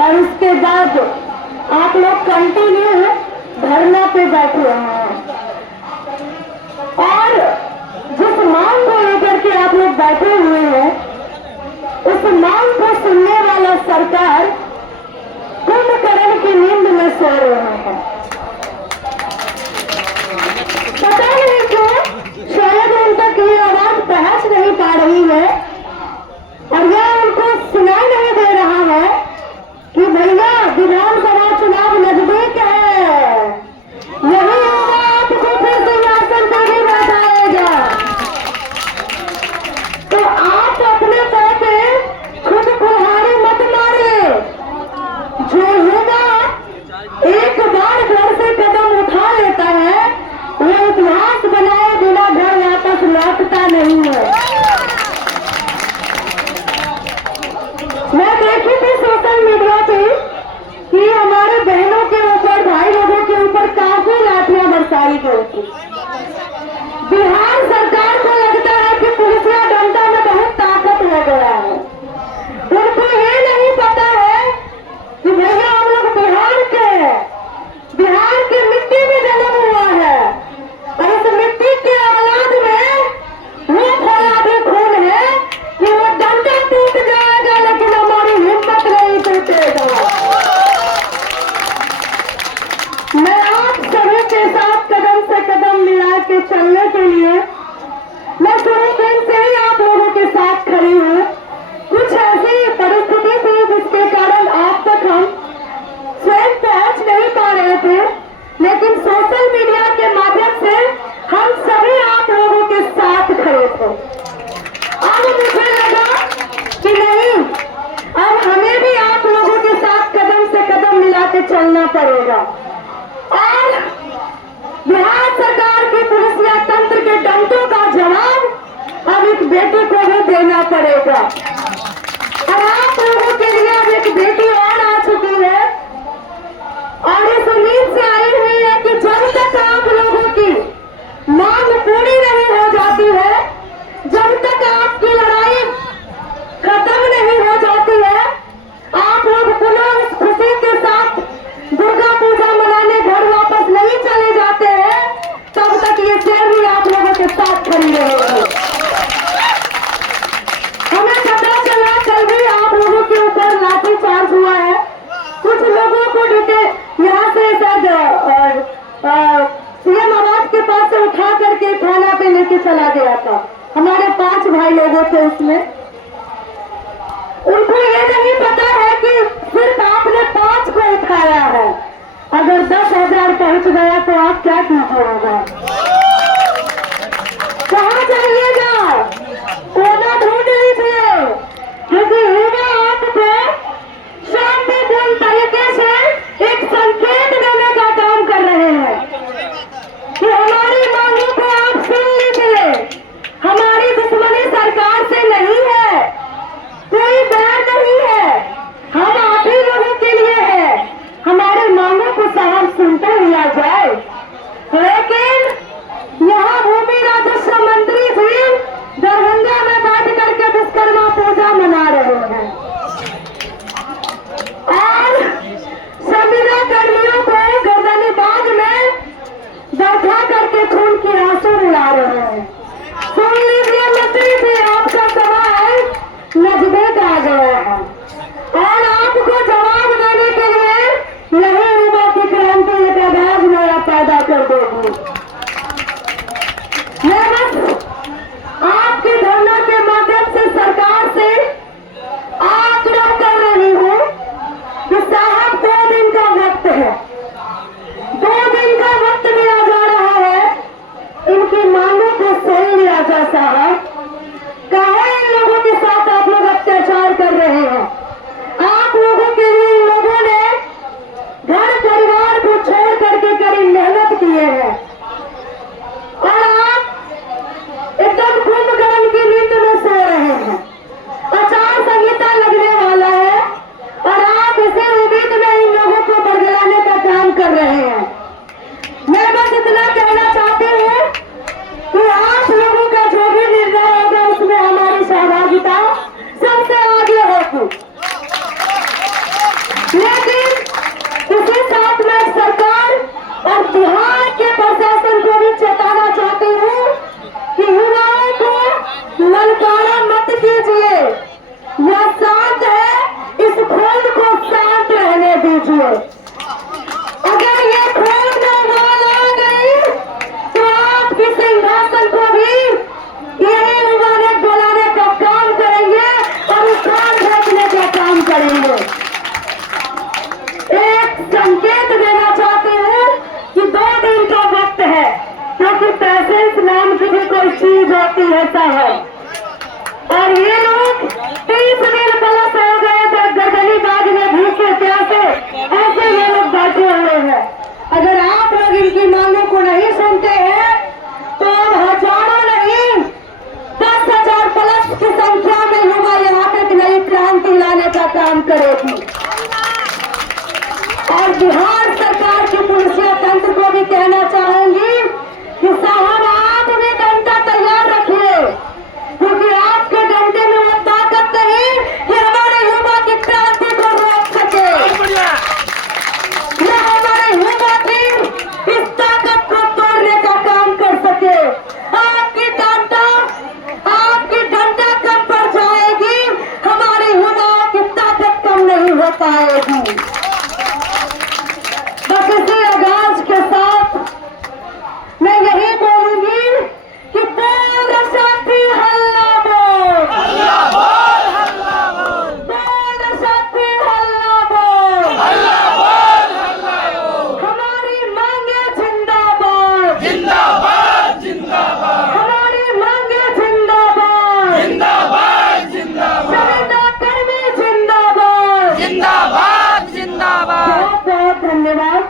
और उसके बाद आप लोग कंटिन्यू धरना पे बैठे हैं और जिस मांग को लेकर के आप लोग बैठे हुए हैं उस मांग को सुनने वाला सरकार कुंभकर्ण की नींद में सो रहे हैं। पता नहीं क्यों शायद उन तक ये आवाज पहुंच नहीं पा रही है और यह उनको सुनाई नहीं दे रहा है कि भैया विधानसभा चुनाव नजदीक है, यही होगा आपको फिर सिंहासन पर ही बैठाएगा। तो आप अपने तौर पे खुद कुल्हाड़ी मत मारे। जो युवा एक बार घर से कदम उठा लेता है वो इतिहास बनाए बिना घर वापस लौटता नहीं है। मैं देखी थी सोशल मीडिया पे कि हमारे बहनों के ऊपर, भाई लोगों के ऊपर काफी लाठियां बरसाई गई थी। बिहार सरकार को लगता है कि पुलिसिया डंडा में बहुत ताकत हो गया है। उनको ये नहीं पता है कि भैया हम लोग बिहार के मिट्टी में जन्म हुआ है और इस मिट्टी के औलाद में वो फौलादी खून है कि वो डंडा टूट जाएगा लेकिन हमारी हिम्मत नहीं टूटेगा। मैं आप सभी के साथ कदम से कदम मिला के चलने के लिए मैं शुरू दिन से ही आप लोगों के साथ खड़ी हूँ। कुछ ऐसी परिस्थिति थी जिसके कारण आप तक हम स्वयं पहुंच नहीं पा रहे थे, लेकिन सोशल मीडिया के माध्यम से हम सभी आप लोगों के साथ खड़े थे। अब मुझे लगा कि नहीं, अब हमें भी आप लोगों के साथ कदम से कदम मिला के चलना पड़ेगा और बिहार सरकार की पुलिसिया तंत्र के डंडों का जवाब अब एक बेटी को भी देना पड़ेगा। और आप लोगों के लिए अब एक बेटी और आ चुकी है और इस उम्मीद से आई हुई है कि जब तक आप लोगों की मांग पूरी नहीं हो जाती है, जब तक आपकी लड़ाई खत्म नहीं हो जाती है, आप लोग पुनः इस खुशी के साथ दुर्गा पूजा मनाने घर वापस नहीं चले जाते हैं, तब तक ये शेर भी आप लोगों के साथ खड़ी रहेगी। हमें पता चला कल भी आप लोगों के ऊपर लाठी चार्ज हुआ है। कुछ लोगों को यहाँ से शायद सीएम आवास के पास से उठा करके थाना पे लेके चला गया था। हमारे 5 भाई लोगों थे उसमें। उनको ये नहीं पता है कि सिर्फ आपने 5 को उठाया है, अगर 10,000 पहुंच गया तो आप क्या कीजिएगा, कहाँ जाइएगा? कोना ढूंढ लीजिए, क्योंकि युवा आपको शांतिपूर्ण तरीके से एक संकेत देने का काम कर रहे हैं कि हमारी मांगों को आप सुन लीजिए। हमारी दुश्मनी सरकार से नहीं है, कोई बैर नहीं है, हम आप ही लोगों के लिए है। हमारी मांगों को साफ सुनते लिया जाए, लेकिन दीजिए। अगर ये खून में उबाल आ गई तो आपके सिंहासन को भी यही उबाले बुलाने का काम करेंगे और उखाड़ फेंकने का काम करेंगे। एक संकेत देना चाहती हूँ कि 2 दिन का वक्त है, क्योंकि पैसेंस नाम की भी कोई चीज होती है साहब। और ये लोग 30 दिन पलट हो गए थे गर्दनीबाज में, भूखे प्यासे ऐसे ये लोग बैठे हुए हैं। अगर आप लोग इनकी मांगों को नहीं सुनते हैं तो अब हजारों नहीं 10,000 प्लस की संख्या में युवा यहाँ पे एक नई क्रांति लाने का काम करेगी। और बिहार सरकार की पुलिसिया तंत्र को भी कहना चाहूंगी कि साहब आप भी डंडा तैयार रखिए, क्योंकि आपके डंडे में वो ताकत नहीं कि हमारे युवा की क्रांति को रोक सके, या हमारे युवा की इस ताकत को तोड़ने का काम कर सके। आपकी डंडा कम पड़ जाएगी, हमारे युवाओं की ताकत कम नहीं हो पाएगी। बस इसी आगाज के साथ मैं यही बोलूंगी कि बोल साथी हल्ला बोल, बोल साथी हल्ला बोल, हमारी मांगे जिंदाबाद, हमारी मांगे जिंदाबाद, जनता कर्मी जिंदाबाद। बहुत बहुत धन्यवाद।